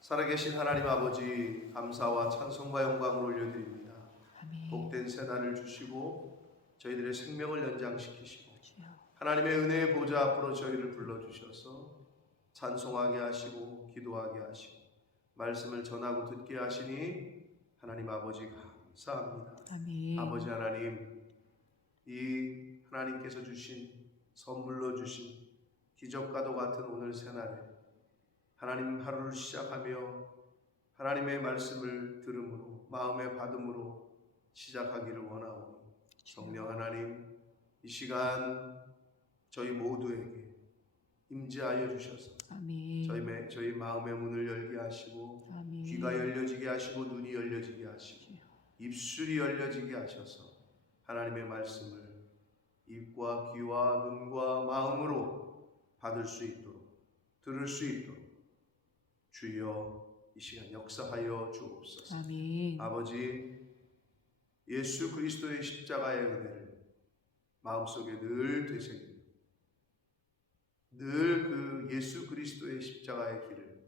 살아계신 하나님 아버지, 감사와 찬송과 영광을 올려드립니다. 아멘. 복된 새날을 주시고 저희들의 생명을 연장시키시고 주여. 하나님의 은혜의 보좌 앞으로 저희를 불러주셔서 찬송하게 하시고 기도하게 하시고 말씀을 전하고 듣게 하시니 하나님 아버지 감사합니다. 아멘. 아버지 하나님, 이 하나님께서 주신 선물로 주신 기적과도 같은 오늘 새날에 하나님 하루를 시작하며 하나님의 말씀을 들음으로 마음의 받음으로 시작하기를 원하오니 성령 하나님, 이 시간 저희 모두에게 임재하여 주셔서 아멘. 저희 마음의 문을 열게 하시고 아멘. 귀가 열려지게 하시고 눈이 열려지게 하시고 주여. 입술이 열려지게 하셔서 하나님의 말씀을 입과 귀와 눈과 마음으로 받을 수 있도록 들을 수 있도록 주여 이 시간 역사하여 주옵소서. 아멘. 아버지, 예수 그리스도의 십자가의 은혜를 마음속에 늘 되새기고 늘 그 예수 그리스도의 십자가의 길을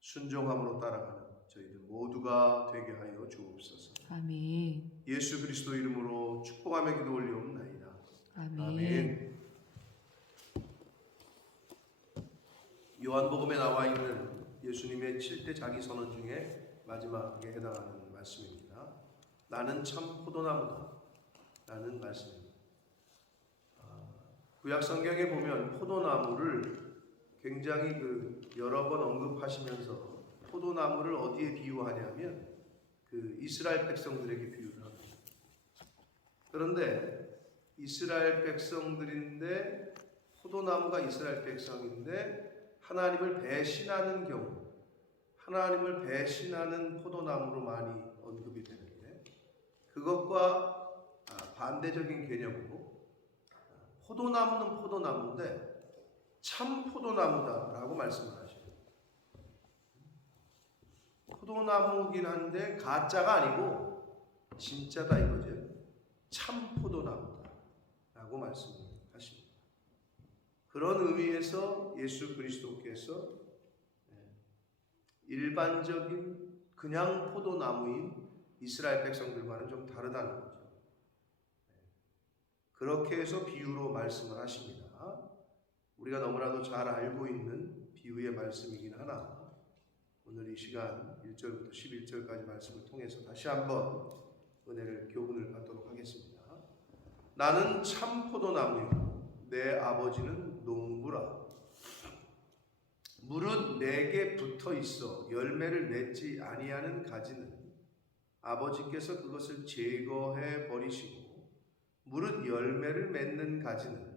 순종함으로 따라가는 저희들 모두가 되게 하여 주옵소서. 아멘. 예수 그리스도 이름으로 축복하며 기도 올리옵나이다. 아멘. 아멘. 요한복음에 나와 있는 예수님의 7대 자기 선언 중에 마지막에 해당하는 말씀입니다. 나는 참 포도나무다 라는 말씀입니다. 구약 성경에 보면 포도나무를 굉장히 여러 번 언급하시면서 포도나무를 어디에 비유하냐면 이스라엘 백성들에게 비유를 합니다. 그런데 이스라엘 백성들인데 포도나무가 이스라엘 백성인데 하나님을 배신하는 경우, 하나님을 배신하는 포도나무로 많이 언급이 되는데 그것과 반대적인 개념으로 포도나무는 포도나무인데 참 포도나무다라고 말씀을 하셔요. 포도나무긴 한데 가짜가 아니고 진짜다 이거죠. 참 포도나무다라고 말씀을 하십니다. 그런 의미에서 예수 그리스도께서 일반적인 그냥 포도나무인 이스라엘 백성들과는 좀 다르다는 거죠. 그렇게 해서 비유로 말씀을 하십니다. 우리가 너무나도 잘 알고 있는 비유의 말씀이긴 하나 오늘 이 시간 1절부터 11절까지 말씀을 통해서 다시 한번 은혜를 교훈을 받도록 하겠습니다. 나는 참 포도나무이고 내 아버지는 농부라. 무릇 내게 붙어 있어 열매를 맺지 아니하는 가지는 아버지께서 그것을 제거해 버리시고 무릇 열매를 맺는 가지는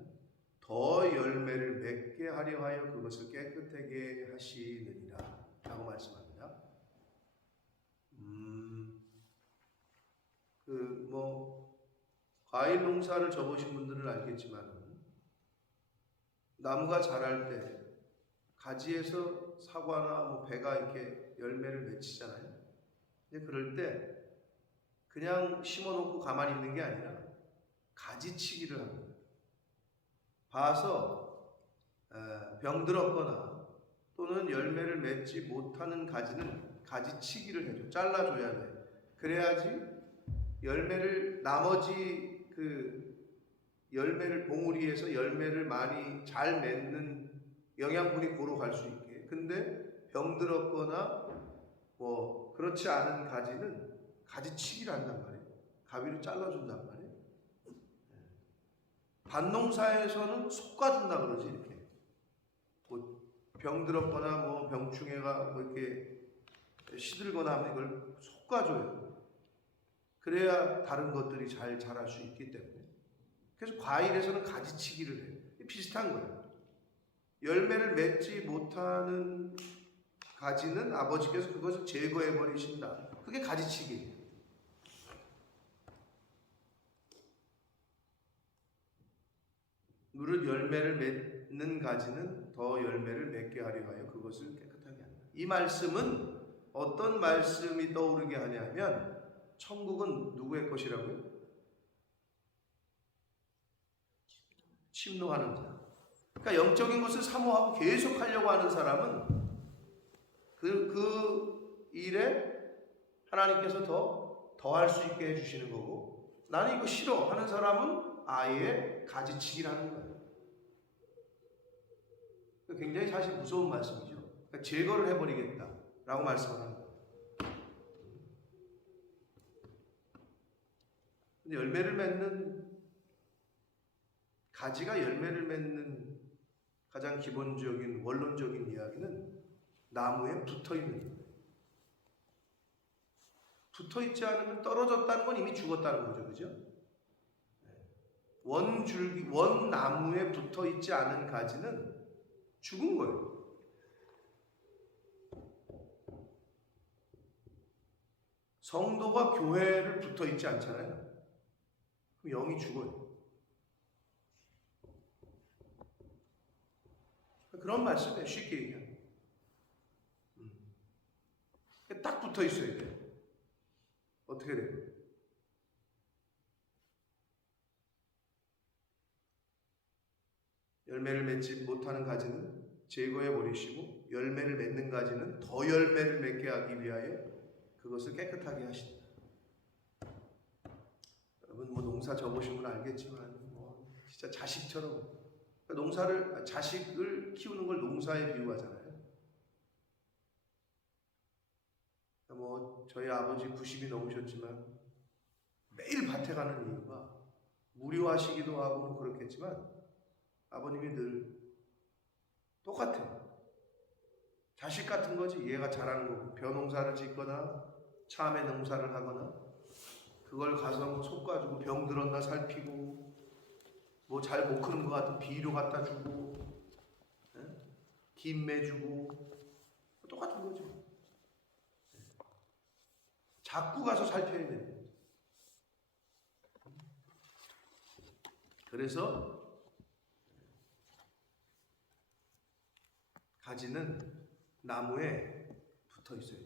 더 열매를 맺게 하려 하여 그것을 깨끗하게 하시느니라 라고 말씀합니다. 과일 농사를 접으신 분들은 알겠지만 나무가 자랄 때 가지에서 사과나 배가 이렇게 열매를 맺히잖아요. 근데 그럴 때 그냥 심어놓고 가만히 있는 게 아니라 가지치기를 합니다. 봐서 병들었거나 또는 열매를 맺지 못하는 가지는 가지치기를 해줘. 잘라줘야 돼. 그래야지 열매를 나머지 열매를 봉우리에서 열매를 많이 잘 맺는 영양분이 고루 갈 수 있게. 근데 병들었거나 그렇지 않은 가지는 가지치기를 한단 말이에요. 가위로 잘라준단 말이에요. 밭농사에서는 솎아준다 그러지. 이렇게 병들었거나 병충해가 이렇게 시들거나 하면 이걸 솎아줘요. 그래야 다른 것들이 잘 자랄 수 있기 때문에. 그래서 과일에서는 가지치기를 해요. 비슷한 거예요. 열매를 맺지 못하는 가지는 아버지께서 그것을 제거해 버리신다. 그게 가지치기예요. 무릇 열매를 맺는 가지는 더 열매를 맺게 하려 하여 그것을 깨끗하게 한다. 이 말씀은 어떤 말씀이 떠오르게 하냐면 천국은 누구의 것이라고요? 침노하는 자. 그러니까 영적인 것을 사모하고 계속 하려고 하는 사람은 그 일에 하나님께서 더할 수 있게 해주시는 거고, 나는 이거 싫어 하는 사람은 아예 가지치기라는 거예요. 굉장히 사실 무서운 말씀이죠. 그러니까 제거를 해버리겠다라고 말씀을 하는 거예요. 근데 열매를 맺는, 가지가 열매를 맺는 가장 기본적인 원론적인 이야기는 나무에 붙어있는 거예요. 붙어있지 않으면 떨어졌다는 건 이미 죽었다는 거죠. 그죠? 원나무에 붙어있지 않은 가지는 죽은 거예요. 성도가 교회를 붙어있지 않잖아요. 그럼 영이 죽어요. 그런 말씀이에요. 쉽게 얘기하면. 딱 붙어있어야 돼요. 어떻게 돼요? 열매를 맺지 못하는 가지는 제거해 버리시고, 열매를 맺는 가지는 더 열매를 맺게 하기 위하여 그것을 깨끗하게 하신다. 여러분 뭐 농사 접으시면 알겠지만 진짜 자식처럼, 자식을 키우는 걸 농사에 비유하잖아요. 저희 아버지 90이 넘으셨지만 매일 밭에 가는 이유가 무료하시기도 하고 그렇겠지만 아버님이 늘 똑같아요. 자식 같은 거지. 얘가 잘하는 거고, 벼농사를 짓거나 참외 농사를 하거나 그걸 가서 솎아주고 병 들었나 살피고, 잘 못 크는 것 같은 비료 갖다 주고, 김 매주고, 똑같은 거죠. 자꾸 가서 살펴야 돼요. 그래서 가지는 나무에 붙어 있어요.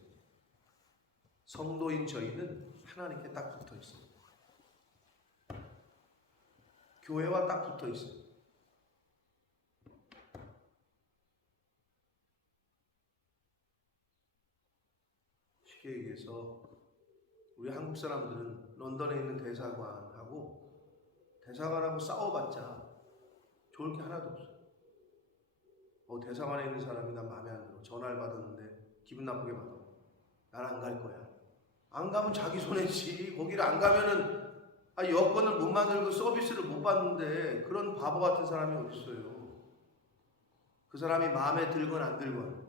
성도인 저희는 하나님께 딱 붙어 있어요. 교회와 딱 붙어 있어요. 쉽게 얘기해서 우리 한국 사람들은 런던에 있는 대사관하고 싸워봤자 좋을 게 하나도 없어요. 대사관에 있는 사람이 난 마음에 안 들어. 전화를 받았는데 기분 나쁘게 받아. 난 안 갈 거야. 안 가면 자기 손해지. 거기를 안 가면은 여건을 못 만들고 서비스를 못 받는데, 그런 바보 같은 사람이 어딨어요. 그 사람이 마음에 들건 안 들건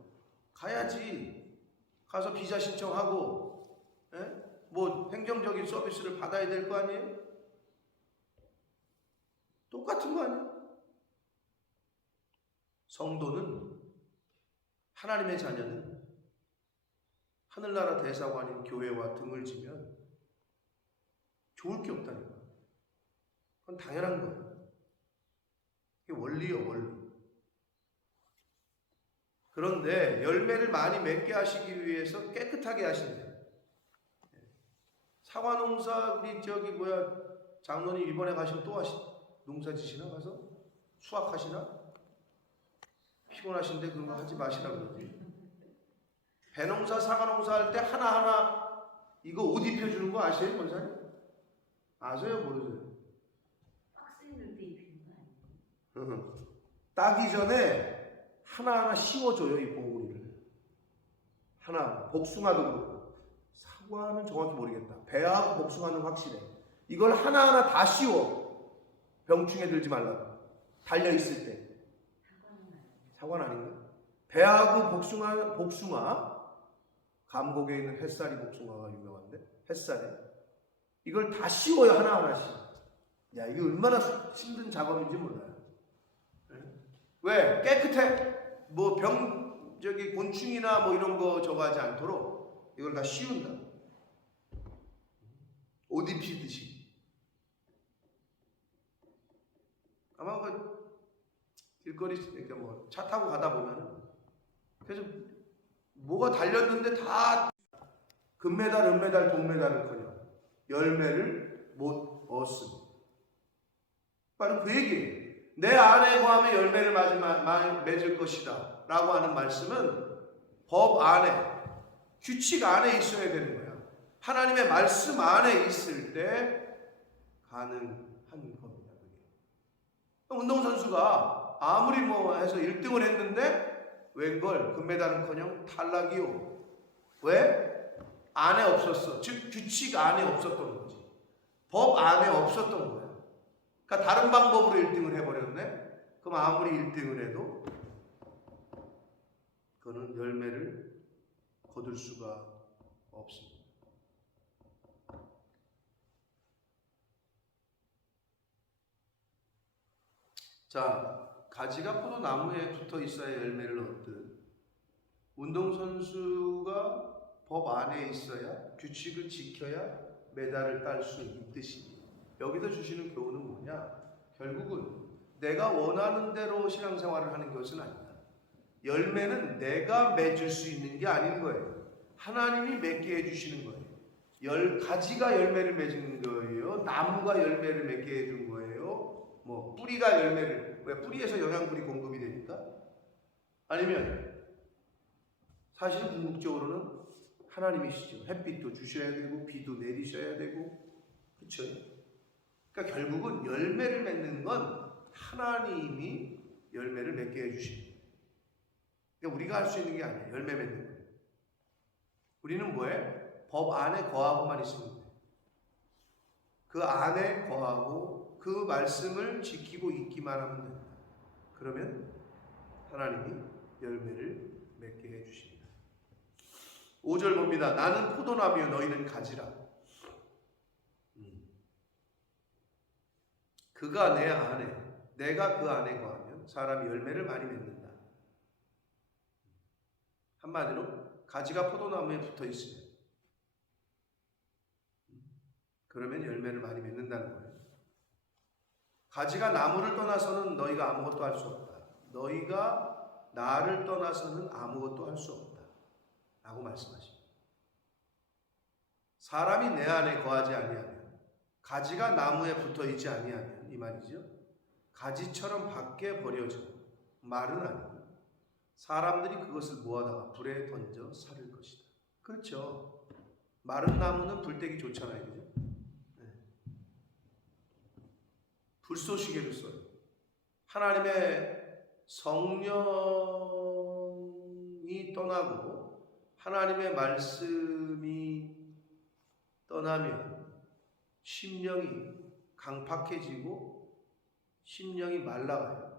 가야지. 가서 비자 신청하고 행정적인 서비스를 받아야 될 거 아니에요? 똑같은 거 아니에요? 성도는, 하나님의 자녀는 하늘나라 대사관인 교회와 등을 지면 좋을 게 없다니까. 그건 당연한 거예요. 이게 원리요, 원리. 그런데 열매를 많이 맺게 하시기 위해서 깨끗하게 하신대요. 사과농사, 우리 장로님 이번에 가시면 또 농사 지시나? 가서 수확하시나? 피곤하신데 그런 거 하지 마시라고 그러지. 배농사, 사과농사 할 때 하나하나 이거 옷 입혀주는 거 아세요, 권사님? 아세요, 모르세요? 박스 있는 데 입히는 거 아니에요? 따기 전에 하나하나 씌워줘요, 이 봉우리를. 하나, 복숭아도 그렇고. 사과는 정확히 모르겠다. 배하고 복숭아는 확실해. 이걸 하나하나 다 씌워. 병충해 들지 말라고. 달려있을 때. 사과는 아닌가? 배하고 복숭아, 감곡에 있는 햇살이 복숭아가 유명한데, 햇살에. 이걸 다 씌워요, 하나하나씩. 야, 이게 얼마나 힘든 작업인지 몰라요. 왜? 깨끗해. 곤충이나 이런 거 저거 하지 않도록 이걸 다 씌운다. 옷 입히듯이. 아마 길거리, 차 타고 가다 보면은, 그래서 뭐가 달렸는데 다 금메달, 은메달, 동메달을커녕 열매를 못 얻습니다. 바로 그 얘기예요. 내 안에 거하며 열매를 맺을 것이다 라고 하는 말씀은 법 안에 규칙 안에 있어야 되는 거야. 하나님의 말씀 안에 있을 때 가능한 겁니다. 운동선수가 아무리 뭐 해서 1등을 했는데 웬걸 금메달은커녕 탈락이요. 왜? 안에 없었어. 즉 규칙 안에 없었던 거지. 법 안에 없었던 거야. 그러니까 다른 방법으로 1등을 해버렸네. 그럼 아무리 1등을 해도 그거는 열매를 거둘 수가 없습니다. 자, 가지가 포도나무에 붙어 있어야 열매를 얻듯 운동선수가 법 안에 있어야 규칙을 지켜야 메달을 딸 수 있듯이 여기서 주시는 교훈은 뭐냐? 결국은 내가 원하는 대로 신앙생활을 하는 것은 아니다. 열매는 내가 맺을 수 있는 게 아닌 거예요. 하나님이 맺게 해주시는 거예요. 가지가 열매를 맺는 거예요. 나무가 열매를 맺게 해준 거예요. 뭐 뿌리가 열매를, 왜 뿌리에서 영양분이 공급이 되니까? 아니면 사실 궁극적으로는 하나님이시죠. 햇빛도 주셔야 되고 비도 내리셔야 되고, 그렇죠? 그러니까 결국은 열매를 맺는 건 하나님이 열매를 맺게 해주십니다. 그러니까 우리가 할 수 있는 게 아니에요. 열매 맺는 거예요. 우리는 뭐해? 법 안에 거하고만 있으면 돼요. 그 안에 거하고 그 말씀을 지키고 있기만 하면 됩니다. 그러면 하나님이 열매를 맺게 해주십니다. 5절 봅니다. 나는 포도나무여 너희는 가지라. 그가 내 안에, 내가 그 안에 거하면 사람이 열매를 많이 맺는다. 한마디로 가지가 포도나무에 붙어 있으면 그러면 열매를 많이 맺는다는 거예요. 가지가 나무를 떠나서는 너희가 아무것도 할 수 없다. 너희가 나를 떠나서는 아무것도 할 수 없다. 라고 말씀하십니다. 사람이 내 안에 거하지 아니하면, 가지가 나무에 붙어 있지 아니하면, 이 말이죠. 가지처럼 밖에 버려져 말은 아니고 사람들이 그것을 모아다가 불에 던져 사를 것이다. 그렇죠. 마른 나무는 불때기 좋잖아요. 그죠? 네. 불쏘시개를 써요. 하나님의 성령이 떠나고 하나님의 말씀이 떠나면 심령이 강팍해지고 심령이 말라가요.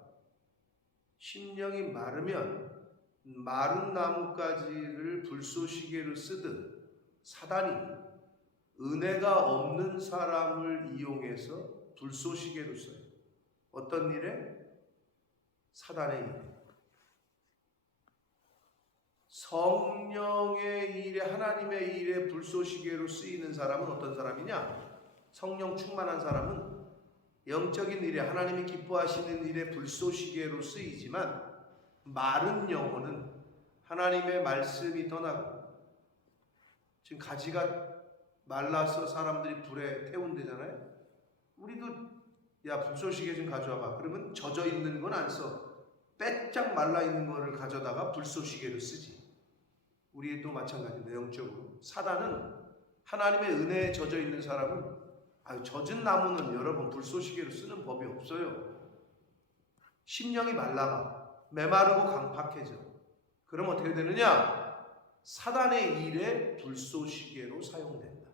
심령이 마르면 마른 나뭇가지를 불쏘시개로 쓰듯 사단이 은혜가 없는 사람을 이용해서 불쏘시개로 써요. 어떤 일에? 사단의 일에. 성령의 일에, 하나님의 일에 불쏘시개로 쓰이는 사람은 어떤 사람이냐? 성령 충만한 사람은 영적인 일에, 하나님이 기뻐하시는 일에 불쏘시개로 쓰이지만 마른 영혼은 하나님의 말씀이 떠나고, 지금 가지가 말라서 사람들이 불에 태운대잖아요. 우리도 야 불쏘시개 좀 가져와봐. 그러면 젖어 있는 건 안 써. 빼짝 말라 있는 거를 가져다가 불쏘시개를 쓰지. 우리도 마찬가지입니다. 영적으로 사단은 하나님의 은혜에 젖어 있는 사람은 젖은 나무는 여러분 불쏘시개로 쓰는 법이 없어요. 심령이 말라가 메마르고 강팍해져. 그럼 어떻게 되느냐? 사단의 일에 불쏘시개로 사용된다.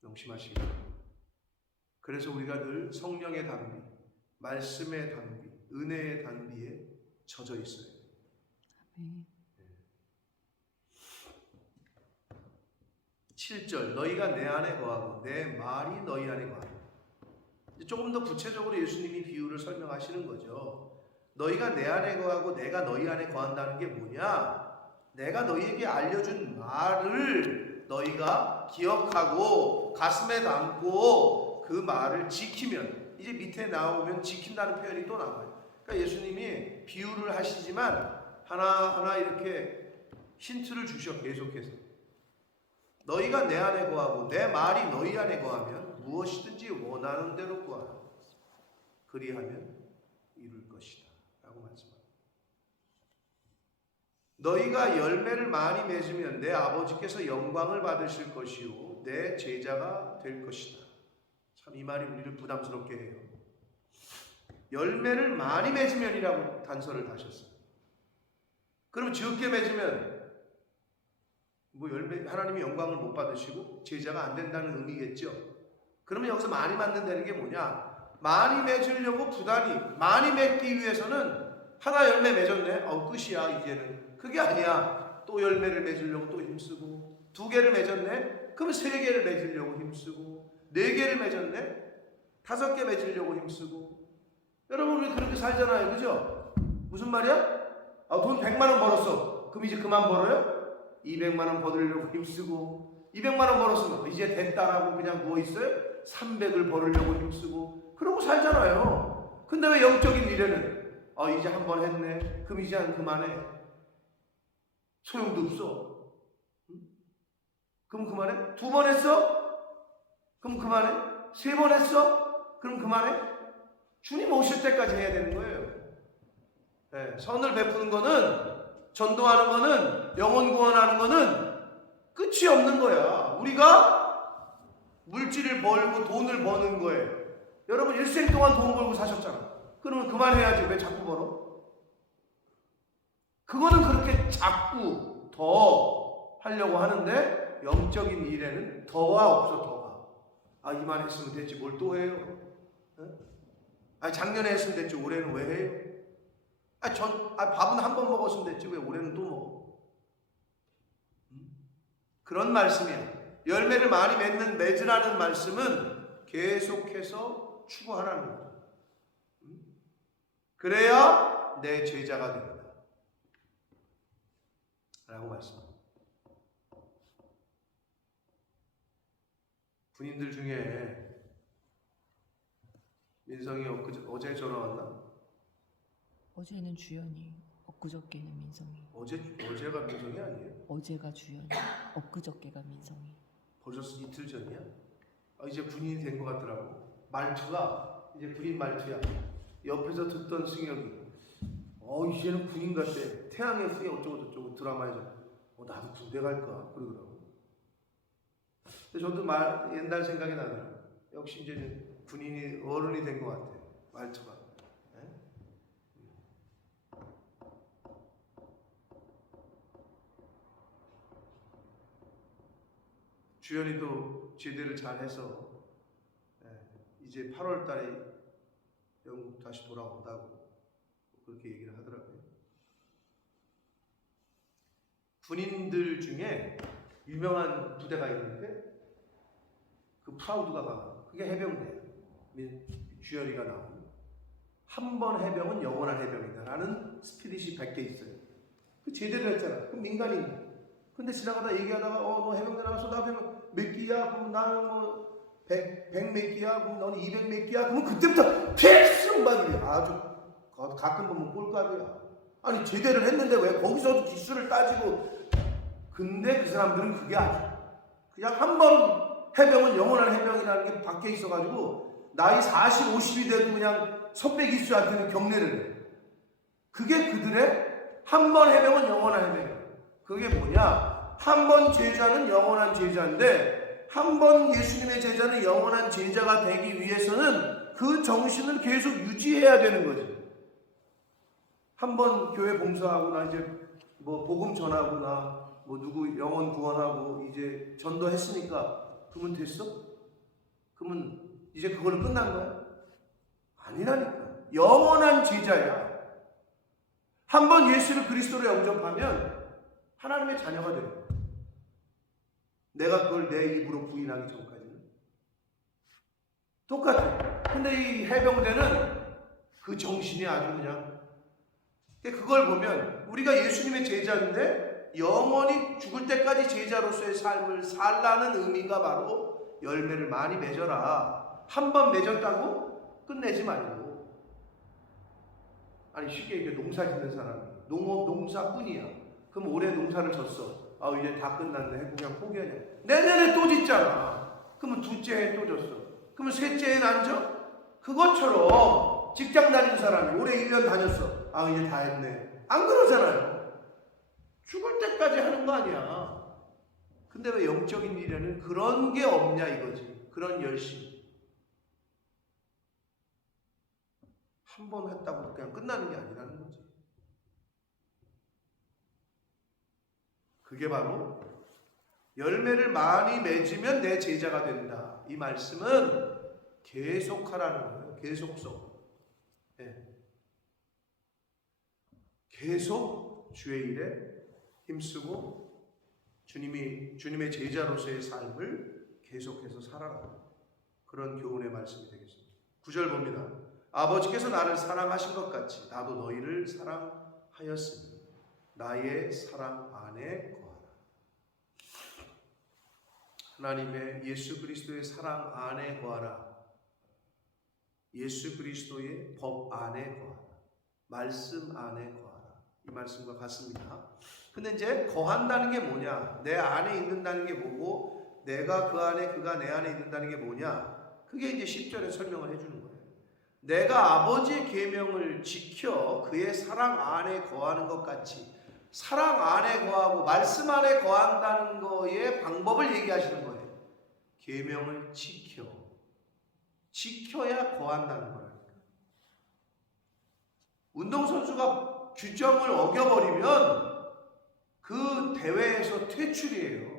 명심하시기 바랍니다. 그래서 우리가 늘 성령의 단비, 말씀의 단비, 은혜의 단비에 젖어 있어요. 7절 너희가 내 안에 거하고 내 말이 너희 안에 거하라. 조금 더 구체적으로 예수님이 비유를 설명하시는 거죠. 너희가 내 안에 거하고 내가 너희 안에 거한다는 게 뭐냐? 내가 너희에게 알려준 말을 너희가 기억하고 가슴에 담고 그 말을 지키면, 이제 밑에 나오면 지킨다는 표현이 또 나와요. 그러니까 예수님이 비유를 하시지만 하나하나 이렇게 힌트를 주셔. 계속해서 너희가 내 안에 거하고 내 말이 너희 안에 거하면 무엇이든지 원하는 대로 구하라. 그리하면 이룰 것이다 라고 말씀합니다. 너희가 열매를 많이 맺으면 내 아버지께서 영광을 받으실 것이요 내 제자가 될 것이다. 참 이 말이 우리를 부담스럽게 해요. 열매를 많이 맺으면이라고 단서를 다셨어요. 그럼 적게 맺으면 뭐 열매 하나님이 영광을 못 받으시고 제자가 안 된다는 의미겠죠. 그러면 여기서 많이 맺는다는 게 뭐냐? 많이 맺으려고 부단히 많이 맺기 위해서는 하나 열매 맺었네. 끝이야 이제는. 그게 아니야. 또 열매를 맺으려고 또 힘쓰고 2개를 맺었네. 그럼 3개를 맺으려고 힘쓰고 4개를 맺었네. 5개 맺으려고 힘쓰고. 여러분 우리 그렇게 살잖아요. 그죠? 무슨 말이야? 돈 100만 원 벌었어. 그럼 이제 그만 벌어요? 200만 원 벌으려고 힘쓰고 200만 원 벌었으면 이제 됐다라고 그냥 누워있어요? 300을 벌으려고 힘쓰고 그러고 살잖아요. 근데 왜 영적인 미래는 이제 한 번 했네. 그럼 이제 그만해. 소용도 없어. 응? 그럼 그만해? 2번 했어? 그럼 그만해? 3번 했어? 그럼 그만해? 주님 오실 때까지 해야 되는 거예요. 네, 선을 베푸는 거는 전도하는 거는 영혼 구원하는 거는 끝이 없는 거야. 우리가 물질을 벌고 돈을 버는 거예요. 여러분 일생 동안 돈 벌고 사셨잖아. 그러면 그만해야지. 왜 자꾸 벌어? 그거는 그렇게 자꾸 더 하려고 하는데 영적인 일에는 더와 없어. 더가. 이만했으면 됐지 뭘 또 해요? 작년에 했으면 됐지 올해는 왜 해요? 밥은 한 번 먹었으면 됐지 왜 올해는 또 먹어? 그런 말씀이야. 열매를 많이 맺으라는 말씀은 계속해서 추구하라는 거야. 그래야 내 제자가 된다 라고 말씀합니다. 군인들 중에 민성이 어제 전화 왔나? 어제는 주연이, 엊그저께는 민성이. 어제가 민성이 아니에요? 어제가 주연이, 엊그저께가 민성이. 벌써 이틀 전이야? 이제 군인이 된 것 같더라고. 말투가 이제 군인 말투야. 옆에서 듣던 승혁이 이제는 군인 같대. 태양의 후예 어쩌고 저쩌고 드라마에서 나도 군대 갈까 그러더라고. 근데 저도 옛날 생각이 나더라고. 역시 이제는 군인이 어른이 된 것 같아. 말투가. 주연이도 제대를 잘해서 이제 8월 달에 영국 다시 돌아온다고 그렇게 얘기를 하더라고요. 군인들 중에 유명한 부대가 있는데 그 프라우드가 그게 해병대예요. 주연이가 나오는 한 번 해병은 영원한 해병이다라는 스피릿이 100개 있어요. 그 제대로 했잖아. 그럼 민간인. 근데 지나가다 얘기하다가 너 해병대 나가서 나 해병 몇 기야? 그럼 나는 뭐 100 몇 기야? 그럼 너는 200 몇 기야? 그러면 그때부터 필승반이야. 아주 가끔 보면 꼴값이야. 아니 제대를 했는데 왜 거기서도 기술을 따지고. 근데 그 사람들은 그게 아니야. 그냥 한 번 해병은 영원한 해병이라는 게 밖에 있어가지고 나이 40, 50이 되고 그냥 선배 기수한테는 경례를 해. 그게 그들의 한 번 해병은 영원한 해병이야. 그게 뭐냐? 한 번 제자는 영원한 제자인데 한 번 예수님의 제자는 영원한 제자가 되기 위해서는 그 정신을 계속 유지해야 되는 거지. 한 번 교회 봉사하고 나 이제 뭐 복음 전하고 나 뭐 누구 영혼 구원하고 이제 전도했으니까 그러면 됐어? 그러면 이제 그걸로 끝난 거야? 아니라니까. 영원한 제자야. 한 번 예수를 그리스도로 영접하면 하나님의 자녀가 돼요. 내가 그걸 내 입으로 부인하기 전까지는 똑같아. 근데 이 해병대는 그 정신이 아주 그냥. 그걸 보면 우리가 예수님의 제자인데 영원히 죽을 때까지 제자로서의 삶을 살라는 의미가 바로 열매를 많이 맺어라. 한 번 맺었다고 끝내지 말고. 아니 쉽게 얘기해 농사 짓는 사람이 농사꾼이야. 그럼 올해 농사를 졌어. 이제 다 끝났네. 해고 그냥 포기하냐. 내년에 또 짓잖아. 그러면 둘째 해 또 졌어. 그러면 셋째 해는 안 져? 그것처럼 직장 다니는 사람이 올해 1년 다녔어. 이제 다 했네. 안 그러잖아요. 죽을 때까지 하는 거 아니야. 근데 왜 영적인 일에는 그런 게 없냐 이거지. 그런 열심. 한 번 했다고 그냥 끝나는 게 아니라는 거지. 그게 바로 열매를 많이 맺으면 내 제자가 된다. 이 말씀은 계속하라는 거예요. 계속성. 네. 계속 주의 일에 힘쓰고 주님의 제자로서의 삶을 계속해서 살아라. 그런 교훈의 말씀이 되겠습니다. 9절 봅니다. 아버지께서 나를 사랑하신 것 같이 나도 너희를 사랑하였으니 나의 사랑 안에 거하라. 하나님의 예수 그리스도의 사랑 안에 거하라. 예수 그리스도의 법 안에 거하라. 말씀 안에 거하라. 이 말씀과 같습니다. 근데 이제 거한다는 게 뭐냐? 내 안에 있는다는 게 뭐고 내가 그 안에 그가 내 안에 있는다는 게 뭐냐? 그게 이제 10절에 설명을 해주는 거예요. 내가 아버지의 계명을 지켜 그의 사랑 안에 거하는 것 같이 사랑 안에 거하고 말씀 안에 거한다는 거의 방법을 얘기하시는 거예요. 계명을 지켜야 거한다는 거라니까. 운동선수가 규정을 어겨버리면 그 대회에서 퇴출이에요.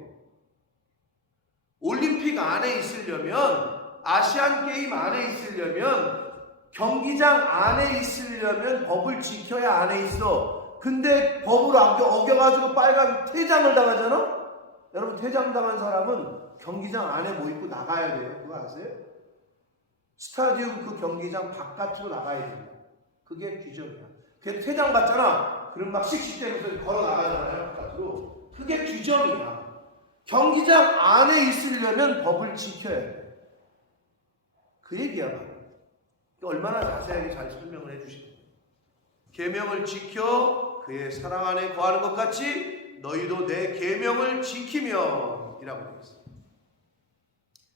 올림픽 안에 있으려면, 아시안 게임 안에 있으려면, 경기장 안에 있으려면 법을 지켜야 안에 있어. 근데 법을 어겨가지고 빨간 퇴장을 당하잖아? 여러분, 퇴장 당한 사람은 경기장 안에 뭐 입고 나가야 돼요. 그거 아세요? 스타디움 그 경기장 바깥으로 나가야 돼요. 그게 규정이야. 걔 퇴장 받잖아. 그럼 막 씩씩대면서 걸어 나가잖아요. 바깥으로. 그게 규정이야. 경기장 안에 있으려면 법을 지켜야 돼. 그 얘기야, 바로. 얼마나 자세하게 잘 설명을 해주시는 거예요. 계명을 지켜 그의 사랑 안에 거하는 것 같이 너희도 내 계명을 지키며 이라고 되어 있습니다.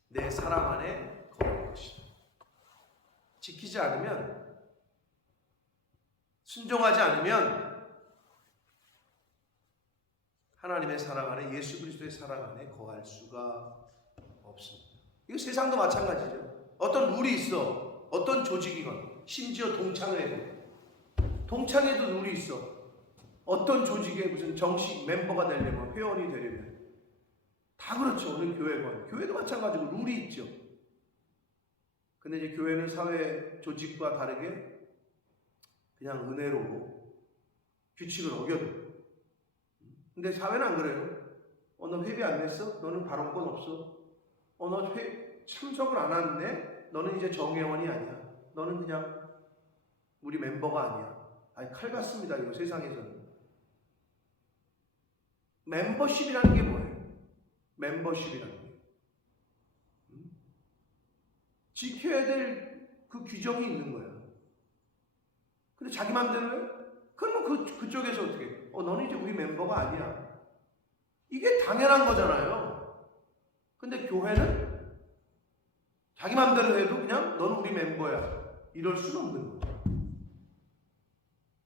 내 사랑 안에 거하는 것이다. 지키지 않으면, 순종하지 않으면 하나님의 사랑 안에, 예수 그리스도의 사랑 안에 거할 수가 없습니다. 이거 세상도 마찬가지죠. 어떤 룰이 있어. 어떤 조직이건, 심지어 동창회도 룰이 있어. 어떤 조직에 무슨 정식 멤버가 되려면, 회원이 되려면 다 그렇죠. 어느 교회도 마찬가지고 룰이 있죠. 근데 이제 교회는 사회 조직과 다르게 그냥 은혜로 규칙을 어겨도. 근데 사회는 안 그래요. 너 회비 안 냈어? 너는 발언권 없어. 너 참석을 안 하는데 너는 이제 정회원이 아니야. 너는 그냥 우리 멤버가 아니야. 아니, 칼 같습니다. 이거 세상에서는. 멤버십이라는 게 뭐예요? 멤버십이라는 게. 지켜야 될 그 규정이 있는 거야. 근데 자기 맘대로 해? 그러면 그쪽에서 어떻게 해? 너는 이제 우리 멤버가 아니야. 이게 당연한 거잖아요. 근데 교회는 자기 맘대로 해도 그냥 넌 우리 멤버야. 이럴 수는 없는 거죠.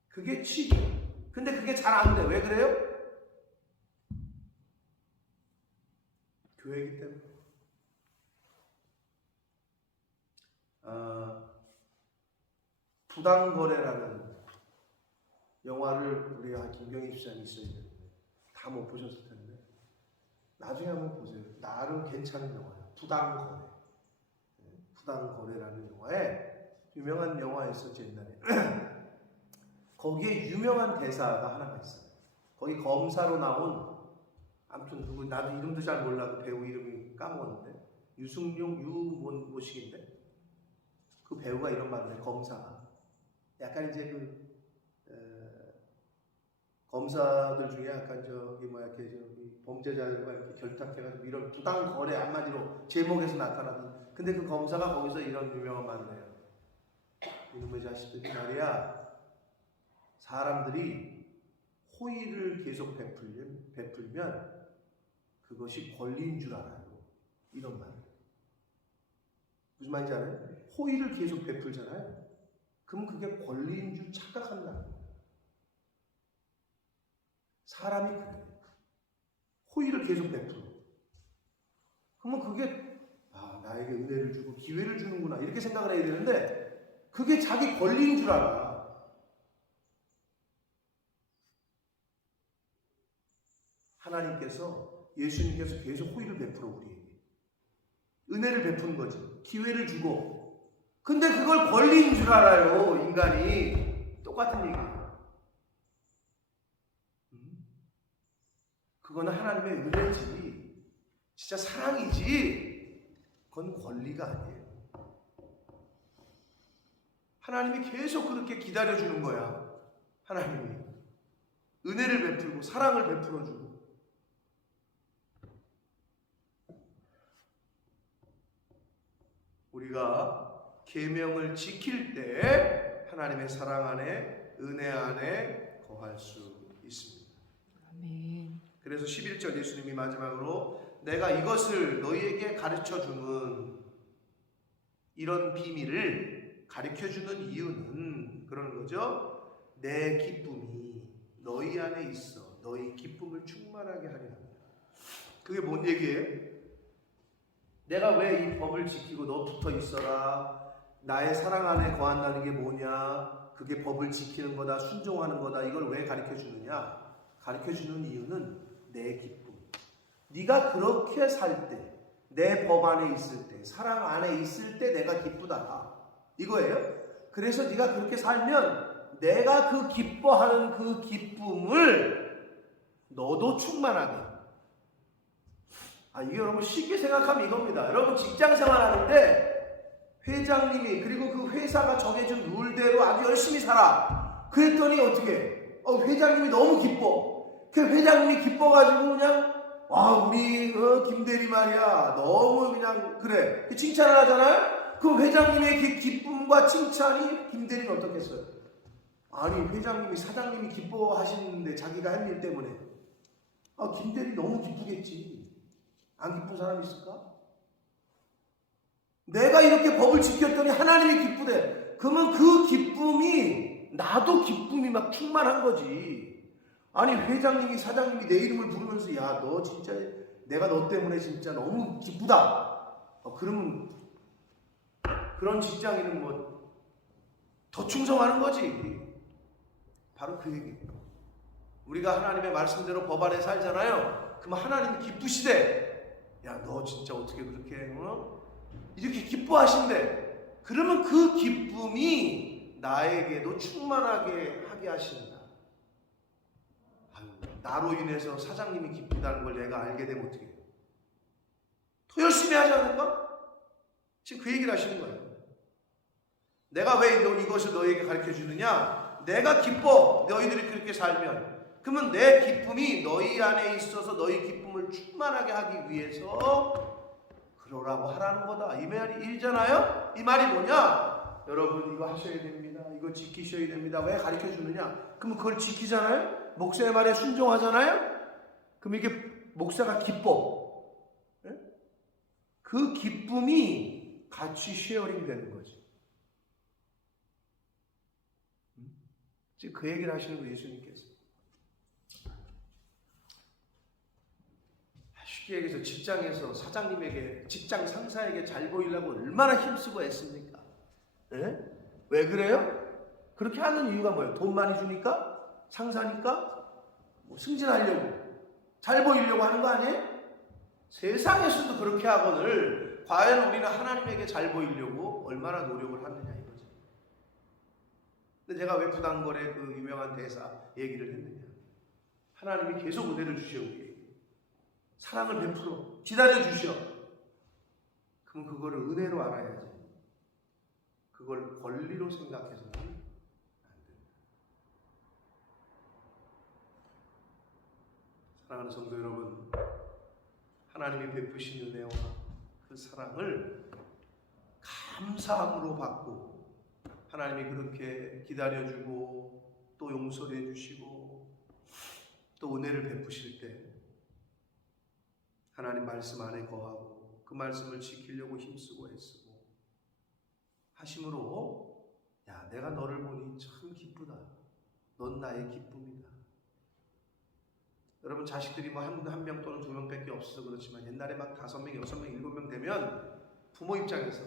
그게 치기. 근데 그게 잘 안 돼. 왜 그래요? 교회이기 때문에. 부당거래라는 영화를 우리 김경희 집사님이 있어야 되는데 다 못 보셨을 텐데 나중에 한번 보세요. 나름 괜찮은 영화예요. 부당거래라는 영화에 유명한 영화 있었지 옛날에. 거기에 유명한 대사가 하나가 있어요. 거기 검사로 나온, 아무튼 누구, 나도 이름도 잘 몰라. 그 배우 이름이 까먹었는데 유모식인데 그 배우가 이런 말을 해. 검사가 약간 이제 검사들 중에 약간 이렇게 범죄자들과 이렇게 결탁해가지고 이런 부당 거래, 한마디로 제목에서 나타나는. 근데 그 검사가 거기서 이런 유명한 말을 해요. 이놈의 자식들이 말이야, 사람들이 호의를 계속 베풀면 그것이 권리인 줄 알아요. 이런 말. 무슨 말인지 알아요? 호의를 계속 베풀잖아요. 그럼 그게 권리인 줄 착각한다. 사람이 그래. 호의를 계속 베풀어. 그러면 그게 나에게 은혜를 주고 기회를 주는구나 이렇게 생각을 해야 되는데 그게 자기 권리인 줄 알아. 하나님께서 예수님께서 계속 호의를 베풀어 우리에게. 은혜를 베푸는 거지. 기회를 주고. 근데 그걸 권리인 줄 알아요. 인간이. 똑같은 얘기예요. 그거는 하나님의 은혜지. 진짜 사랑이지. 그건 권리가 아니에요. 하나님이 계속 그렇게 기다려주는 거야. 하나님이. 은혜를 베풀고 사랑을 베풀어주고. 우리가 계명을 지킬 때 하나님의 사랑 안에 은혜 안에 거할 수 있습니다. 아멘. 그래서 11절 예수님이 마지막으로 내가 이것을 너희에게 가르쳐주는 이런 비밀을 가르쳐주는 이유는 그러는 거죠. 내 기쁨이 너희 안에 있어 너희 기쁨을 충만하게 하려 합니다. 그게 뭔 얘기예요? 내가 왜 이 법을 지키고 너 붙어 있어라. 나의 사랑 안에 거한다는 게 뭐냐. 그게 법을 지키는 거다. 순종하는 거다. 이걸 왜 가르쳐주느냐. 가르쳐주는 이유는 내 기쁨. 네가 그렇게 살 때, 내 법 안에 있을 때, 사랑 안에 있을 때 내가 기쁘다. 이거예요. 그래서 네가 그렇게 살면 내가 그 기뻐하는 그 기쁨을 너도 충만하게. 이게 여러분 쉽게 생각하면 이겁니다. 여러분 직장 생활하는데 회장님이 그리고 그 회사가 정해준 룰대로 아주 열심히 살아. 그랬더니 어떻게? 회장님이 너무 기뻐. 그 회장님이 기뻐가지고 그냥 우리 김대리 말이야 너무 그냥 그래 칭찬을 하잖아요. 그 회장님의 기쁨과 칭찬이 김대리는 어떻겠어요? 아니 회장님이 사장님이 기뻐하시는데 자기가 한 일 때문에 김대리 너무 기쁘겠지. 안 기쁜 사람이 있을까? 내가 이렇게 법을 지켰더니 하나님이 기쁘대. 그러면 그 기쁨이 나도 기쁨이 막 충만한 거지. 아니 회장님이 사장님이 내 이름을 부르면서 야 너 진짜 내가 너 때문에 진짜 너무 기쁘다. 그러면 그런 직장인은 뭐 더 충성하는 거지. 바로 그 얘기. 우리가 하나님의 말씀대로 법 안에 살잖아요. 그러면 하나님이 기쁘시대. 야 너 진짜 어떻게 그렇게 이렇게 기뻐하신대. 그러면 그 기쁨이 나에게도 충만하게 하게 하신다. 나로 인해서 사장님이 기쁘다는 걸 내가 알게 되면 어떻게 해요? 더 열심히 하지 않을까? 지금 그 얘기를 하시는 거예요. 내가 왜 이것을 너희에게 가르쳐 주느냐? 내가 기뻐. 너희들이 그렇게 살면. 그러면 내 기쁨이 너희 안에 있어서 너희 기쁨을 충만하게 하기 위해서 그러라고 하라는 거다. 이 말이 일잖아요? 이 말이 뭐냐? 여러분 이거 하셔야 됩니다. 이거 지키셔야 됩니다. 왜 가르쳐 주느냐? 그러면 그걸 지키잖아요? 목사의 말에 순종하잖아요? 그럼 이게 목사가 기뻐. 네? 그 기쁨이 같이 쉐어링 되는 거지. 지금 그 얘기를 하시는 거 예수님께서. 쉽게 얘기해서 직장에서 사장님에게 직장 상사에게 잘 보이려고 얼마나 힘쓰고 애씁니까? 네? 왜 그래요? 그렇게 하는 이유가 뭐예요? 돈 많이 주니까? 상사니까? 뭐 승진하려고 잘 보이려고 하는 거 아니에요? 세상에서도 그렇게 하거늘 과연 우리는 하나님에게 잘 보이려고 얼마나 노력을 하느냐 이거죠. 근데 제가 왜 부당거래 그 유명한 대사 얘기를 했느냐. 하나님이 계속 은혜를 주셔 우리에게. 사랑을 베풀어 기다려 주셔. 그럼 그거를 은혜로 알아야지. 그걸 권리로 생각해서는 안 된다. 사랑하는 성도 여러분, 하나님이 베푸신 은혜와 그 사랑을 감사함으로 받고 하나님이 그렇게 기다려주고 또 용서를 해주시고 또 은혜를 베푸실 때 하나님 말씀 안에 거하고 그 말씀을 지키려고 힘쓰고 애쓰고 하심으로 야 내가 너를 보니 참 기쁘다. 넌 나의 기쁨이다. 여러분 자식들이 뭐 한 명 또는 두 명밖에 없어서 그렇지만 옛날에 막 5명, 6명, 7명 되면 부모 입장에서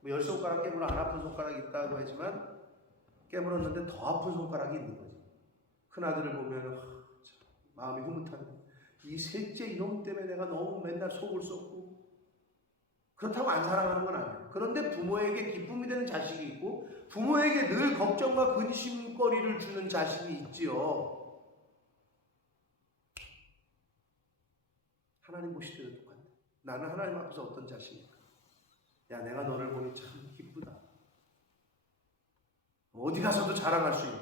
뭐 10손가락 깨물어 안 아픈 손가락이 있다고 하지만 깨물었는데 더 아픈 손가락이 있는 거지. 큰아들을 보면 마음이 흐뭇하네. 이 셋째 이놈 때문에 내가 너무 맨날 속을 썩고 그렇다고 안 사랑하는 건 아니에요. 그런데 부모에게 기쁨이 되는 자식이 있고 부모에게 늘 걱정과 근심거리를 주는 자식이 있지요. 하나님 보실 때도 똑같네. 나는 하나님 앞에서 어떤 자식일까? 야, 내가 너를 보니 참 기쁘다. 어디 가서도 자랑할 수 있는.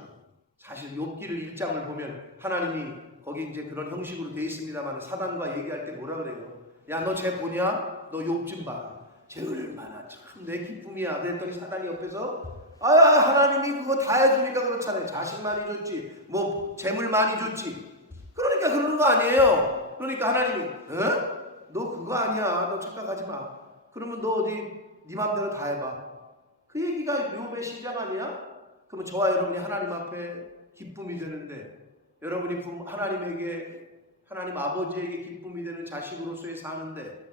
사실 욥기를 1장을 보면 하나님이 거기 이제 그런 형식으로 돼 있습니다만 사단과 얘기할 때 뭐라 그래요? 야, 너 쟤 보냐? 너 욥 좀 봐. 쟤 얼마나 참 내 기쁨이야. 그랬더니 사단이 옆에서 아, 하나님이 그거 다 해주니까 그렇잖아요. 자식 많이 줬지, 뭐 재물 많이 줬지. 그러니까 그러는 거 아니에요. 그러니까 하나님이 너 그거 아니야. 너 착각하지 마. 그러면 너 어디 네 맘대로 다 해봐. 그 얘기가 욥의 시작 아니야? 그러면 저와 여러분이 하나님 앞에 기쁨이 되는데 여러분이 하나님에게 하나님 아버지에게 기쁨이 되는 자식으로서의 사는데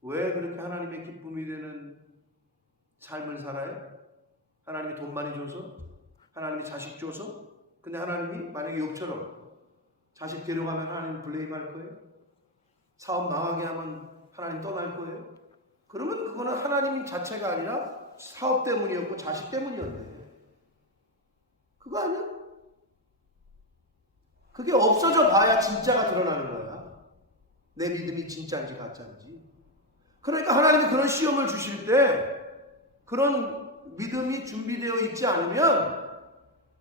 왜 그렇게 하나님의 기쁨이 되는 삶을 살아요? 하나님이 돈 많이 줘서? 하나님이 자식 줘서? 근데 하나님이 만약에 욥처럼 자식 데려가면 하나님 블레임할 거예요? 사업 망하게 하면 하나님 떠날 거예요? 그러면 그거는 하나님 자체가 아니라 사업 때문이었고 자식 때문이었는데 그거 아니야? 그게 없어져 봐야 진짜가 드러나는 거야. 내 믿음이 진짜인지 가짜인지. 그러니까 하나님이 그런 시험을 주실 때 그런 믿음이 준비되어 있지 않으면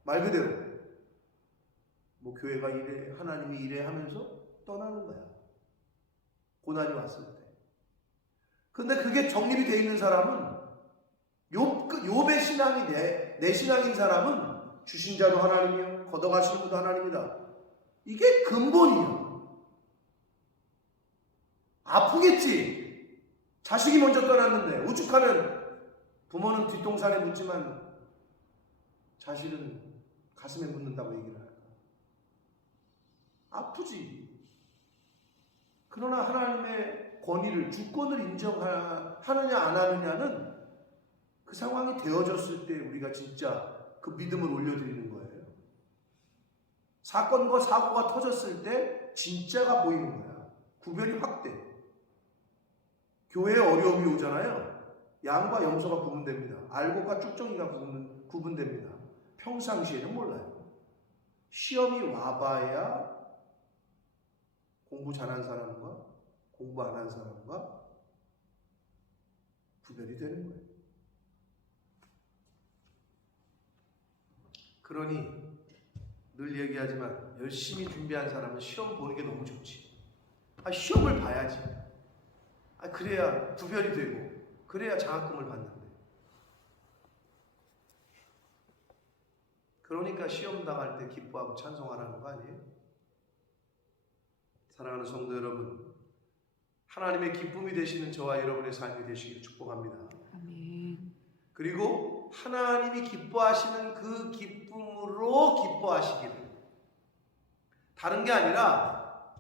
말 그대로 뭐 교회가 이래 하나님이 이래 하면서 떠나는 거야. 고난이 왔을 때. 근데 그게 정립이 되어 있는 사람은 욥의 신앙이 내 신앙인 사람은 주신 자도 하나님이요 걷어가시는 분도 하나님이다. 이게 근본이에요. 아프겠지. 자식이 먼저 떠났는데 오죽하면 부모는 뒷동산에 묻지만 자식은 가슴에 묻는다고 얘기를 할까? 아프지. 그러나 하나님의 권위를 주권을 인정하느냐 안 하느냐는 그 상황이 되어졌을 때 우리가 진짜 그 믿음을 올려드리는 거예요. 사건과 사고가 터졌을 때 진짜가 보이는 거야. 구별이 확 돼. 교회에 어려움이 오잖아요. 양과 염소가 구분됩니다. 알곡과 쭉정이가 구분됩니다. 평상시에는 몰라요. 시험이 와봐야 공부 잘한 사람과 공부 안 한 사람과 구별이 되는 거예요. 그러니 늘 얘기하지만 열심히 준비한 사람은 시험 보는 게 너무 좋지. 시험을 봐야지. 그래야 구별이 되고 그래야 장학금을 받는데. 그러니까 시험 당할 때 기뻐하고 찬송하라는 거 아니에요? 사랑하는 성도 여러분, 하나님의 기쁨이 되시는 저와 여러분의 삶이 되시기를 축복합니다. 아멘. 그리고 하나님이 기뻐하시는 그 기쁨으로 기뻐하시기를. 다른 게 아니라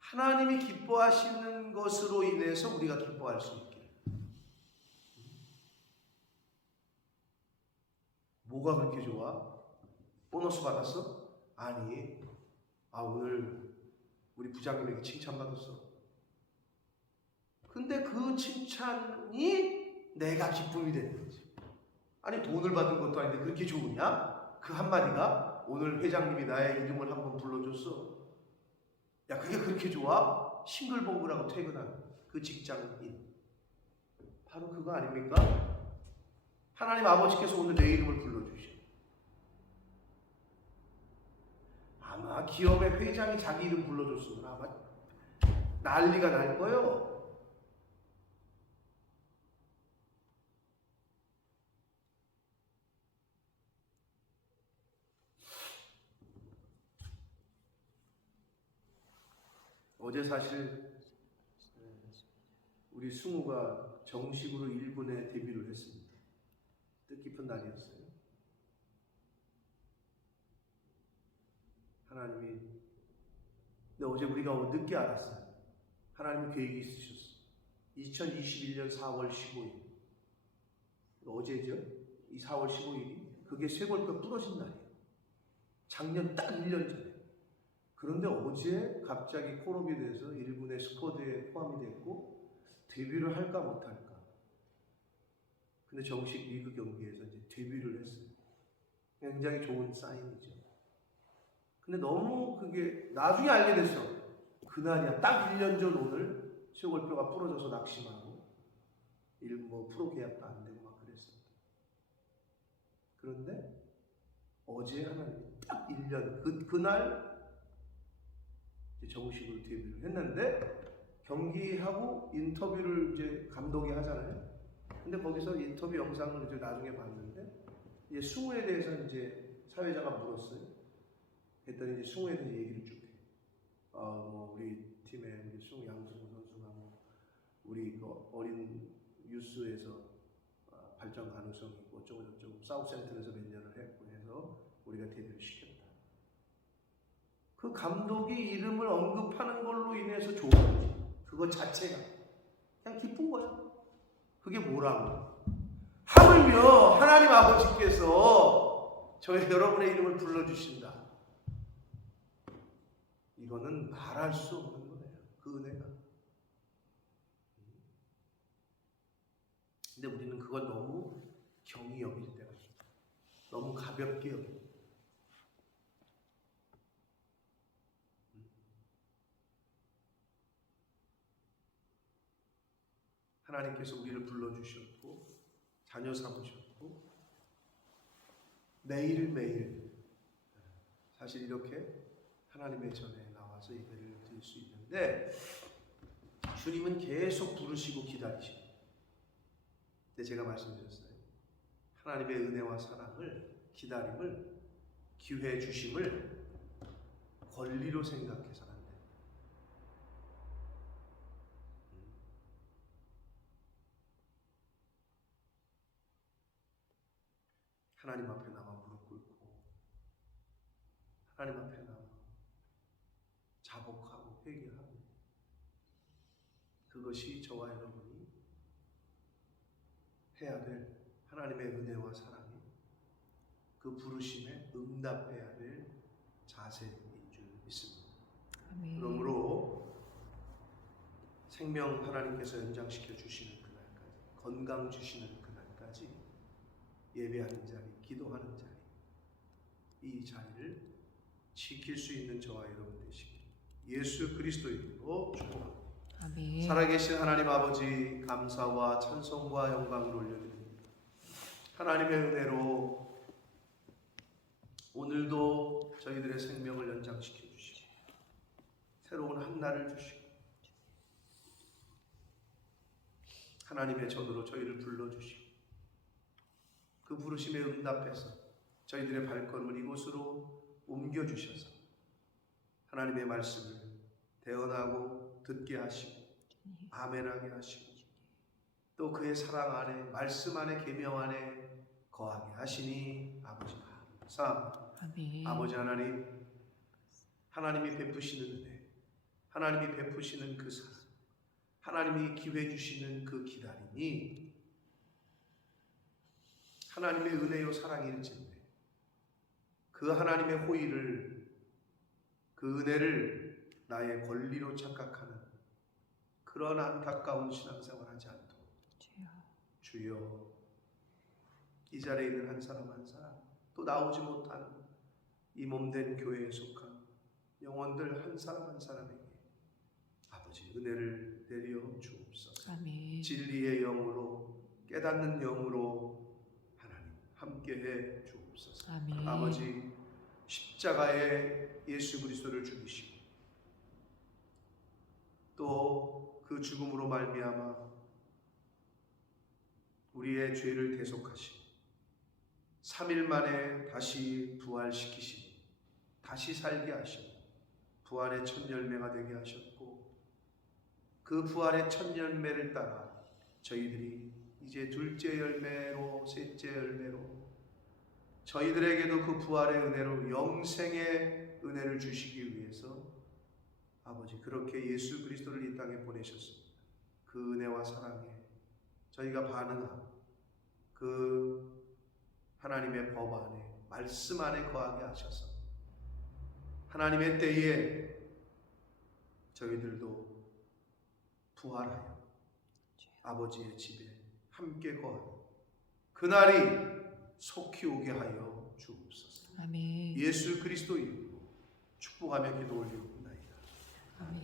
하나님이 기뻐하시는 것으로 인해서 우리가 기뻐할 수 있기를. 뭐가 그렇게 좋아? 보너스 받았어? 아니, 오늘 우리 부장님에게 칭찬받았어. 근데 그 칭찬이 내가 기쁨이 되는 거지. 아니, 돈을 받은 것도 아닌데 그렇게 좋으냐? 그 한마디가 오늘 회장님이 나의 이름을 한번 불러줬어. 야, 그게 그렇게 좋아? 싱글벙글하고 퇴근한 그 직장인. 바로 그거 아닙니까? 하나님 아버지께서 오늘 내 이름을 불러주셔. 아마 기업의 회장이 자기 이름 불러줬으면 아마 난리가 날 거예요. 어제 사실 우리 승우가 정식으로 1군에 데뷔를 했습니다. 뜻깊은 날이었어요. 하나님이. 근데 어제 우리가 늦게 알았어요. 하나님이 계획이 있으셨어. 2021년 4월 15일. 어제죠? 이 4월 15일이 그게 쇄골뼈 부러진 날이에요. 작년 딱 1년 전에. 그런데 어제 갑자기 콜업이 돼서 1군의 스쿼드에 포함이 됐고 데뷔를 할까 못할까. 근데 정식 리그 경기에서 이제 데뷔를 했어요. 굉장히 좋은 사인이죠. 근데 너무 그게 나중에 알게 됐어. 그날이야. 딱 1년 전 오늘 쇄골뼈가 부러져서 낙심하고 뭐 프로 계약도 안 되고 막 그랬습니다. 그런데 어제 하나님 딱 1년 그날 이제 정식으로 데뷔를 했는데 경기하고 인터뷰를 이제 감독이 하잖아요. 근데 거기서 인터뷰 영상을 이제 나중에 봤는데 이제 승우에 대해서 이제 사회자가 물었어요. 그랬더니 이제 승우에 대해서 얘기를 쭉 해. 뭐 우리 팀의 우리 승우 양승우 선수가 뭐 우리 그 어린 유스에서 발전 가능성이 있고 어쩌고 저쩌고 사우센트에서 몇 년을 했고 해서 우리가 데뷔를 시켰다. 그 감독이 이름을 언급하는 걸로 인해서 좋은 거지. 그거 자체가 그냥 기쁜 거야. 그게 뭐라고? 하물며 하나님 아버지께서 여러분의 이름을 불러주신다. 이거는 말할 수 없는 거예요. 그 은혜가. 근데 우리는 그걸 너무 경히 여길 때가 있어요. 너무 가볍게 여길 때. 하나님께서 우리를 불러주셨고 자녀 삼으셨고 매일매일 사실 이렇게 하나님의 전에 나와서 예배를 드릴 수 있는데 주님은 계속 부르시고 기다리시고. 근데 제가 말씀드렸어요. 하나님의 은혜와 사랑을, 기다림을, 기회 주심을 권리로 생각해서는 안 돼요. 하나님 앞에 나와 무릎 꿇고 하나님 앞에 나와 자복하고 회개하고 그것이 저와 여러분이 해야 될 하나님의 은혜와 사랑이 그 부르심에 응답해야 될 자세인 줄 믿습니다. 아멘. 그러므로 생명 하나님께서 연장시켜 주시는 그날까지, 건강 주시는 그날까지 예배하는 자리, 기도하는 자리, 이 자리를 지킬 수 있는 저와 여러분 되시길 예수 그리스도 이름으로 축복합니다. 아멘. 살아계신 하나님 아버지, 감사와 찬송과 영광을 올려드립니다. 하나님의 은혜로 오늘도 저희들의 생명을 연장시켜 주시고 새로운 한 날을 주시고 하나님의 전으로 저희를 불러주시고 그 부르심에 응답해서 저희들의 발걸음을 이곳으로 옮겨주셔서 하나님의 말씀을 대언하고 듣게 하시고 아멘하게 하시고 또 그의 사랑 안에 말씀 안에 계명 안에 거하게 하시니 아버지 감사합니다. 아멘. 아버지 하나님, 하나님이 베푸시는 은혜, 하나님이 베푸시는 그 사랑, 하나님이 기회 주시는 그 기다림이 하나님의 은혜요 사랑일진데 그 하나님의 호의를, 그 은혜를 나의 권리로 착각하는 그런 안타까운 신앙생활 하지 않도록 주여 이 자리에 있는 한 사람 한 사람 또 나오지 못한 이 몸된 교회에 속한 영혼들 한 사람 한 사람에게 아버지 은혜를 내려 주옵소서. 아멘. 진리의 영으로 깨닫는 영으로 하나님 함께해 주옵소서. 아멘. 아버지 십자가에 예수 그리스도를 죽이시고 또 그 죽음으로 말미암아 우리의 죄를 대속하시고 3일 만에 다시 부활시키시고 다시 살게 하시고 부활의 첫 열매가 되게 하셨고 그 부활의 첫 열매를 따라 저희들이 이제 둘째 열매로 셋째 열매로 저희들에게도 그 부활의 은혜로 영생의 은혜를 주시기 위해서 아버지 그렇게 예수 그리스도를 이 땅에 보내셨습니다. 그 은혜와 사랑에 저희가 반응하고 그 하나님의 법 안에 말씀 안에 거하게 하셔서 하나님의 때에 저희들도 부활하여 아버지의 집에 함께 거하는 그날이 속히 오게 하여 주옵소서. 아멘. 예수 그리스도 이름으로 축복하며 기도 올리옵나이다. 아멘.